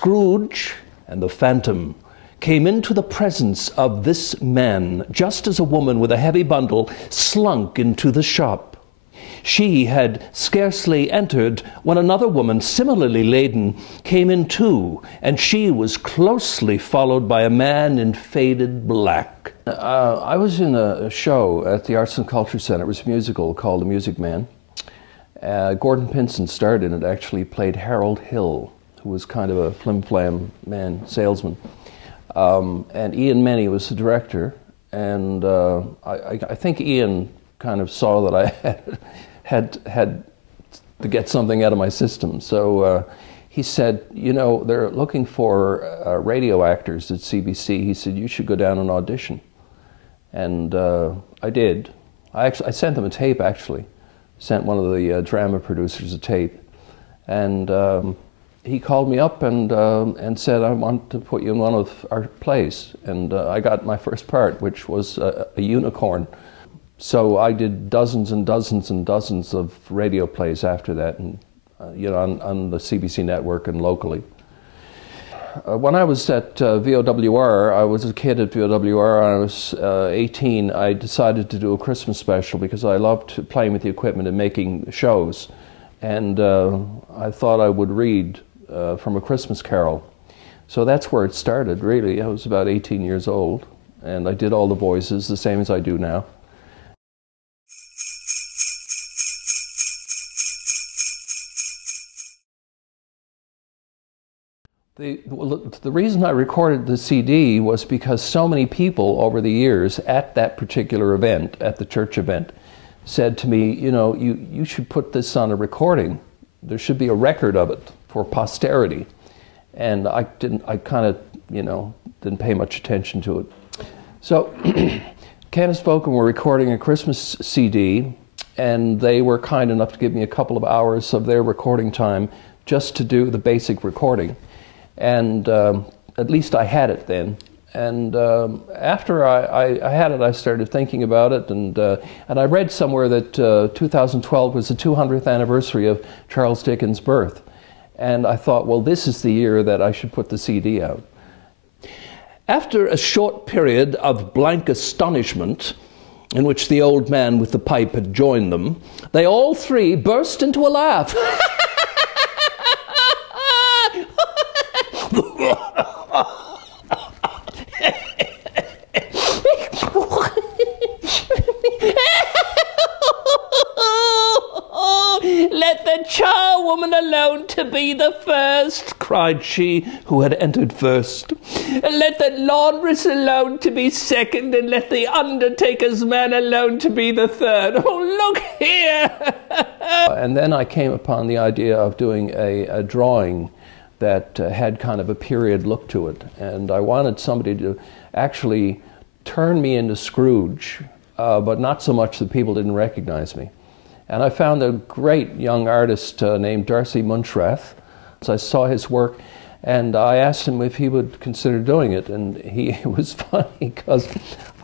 Scrooge and the Phantom came into the presence of this man just as a woman with a heavy bundle slunk into the shop. She had scarcely entered when another woman, similarly laden, came in too, and she was closely followed by a man in faded black. I was in a show at the Arts and Culture Center. It was a musical called The Music Man. Gordon Pinson starred in it, actually played Harold Hill, who was kind of a flim-flam man, salesman. And Ian Menny was the director, and I think Ian kind of saw that I had to get something out of my system. So he said, you know, they're looking for radio actors at CBC. He said, you should go down and audition. And I did. I sent them a tape, actually. Sent one of the drama producers a tape. And he called me up and said, I want to put you in one of our plays. And I got my first part, which was a unicorn. So I did dozens and dozens and dozens of radio plays after that, and you know, on the CBC network and locally. When I was at VOWR, I was a kid at VOWR. I was 18. I decided to do a Christmas special because I loved playing with the equipment and making shows. And I thought I would read from A Christmas Karl. So that's where it started, really. I was about 18 years old, and I did all the voices, the same as I do now. The reason I recorded the CD was because so many people over the years at that particular event, at the church event, said to me, you know, you should put this on a recording. There should be a record of it for posterity. And I kind of, you know, didn't pay much attention to it. So Candace Boken were recording a Christmas CD, and they were kind enough to give me a couple of hours of their recording time just to do the basic recording. And at least I had it then. And after I had it, I started thinking about it, and I read somewhere that 2012 was the 200th anniversary of Charles Dickens' birth. And I thought, well, this is the year that I should put the CD out. After a short period of blank astonishment, in which the old man with the pipe had joined them, they all three burst into a laugh. Let the charwoman alone to be the first, cried she who had entered first. Let the laundress alone to be second, and let the undertaker's man alone to be the third. Oh, look here! And then I came upon the idea of doing a drawing that had kind of a period look to it. And I wanted somebody to actually turn me into Scrooge, but not so much that people didn't recognize me. And I found a great young artist named Darcy Munchrath. So I saw his work, and I asked him if he would consider doing it. And it was funny because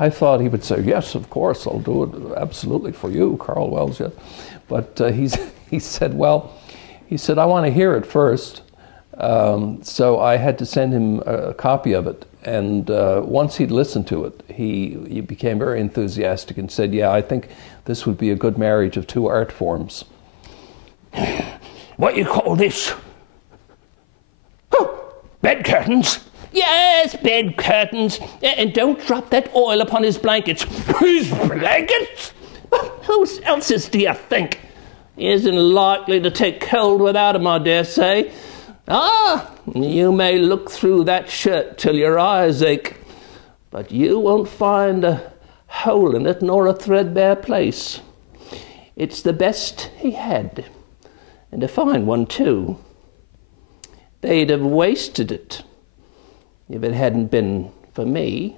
I thought he would say, yes, of course, I'll do it absolutely for you, Carl Wells. Yes. But he said, well, he said, I want to hear it first. So I had to send him a copy of it. And once he'd listened to it, he became very enthusiastic and said, yeah, I think this would be a good marriage of two art forms. What you call this? Oh, bed curtains. Yes, bed curtains. And don't drop that oil upon his blankets. His blankets? Who else's do you think? He isn't likely to take cold without him, I dare say. Ah, you may look through that shirt till your eyes ache, but you won't find a hole in it nor a threadbare place. It's the best he had, and a fine one too. They'd have wasted it if it hadn't been for me.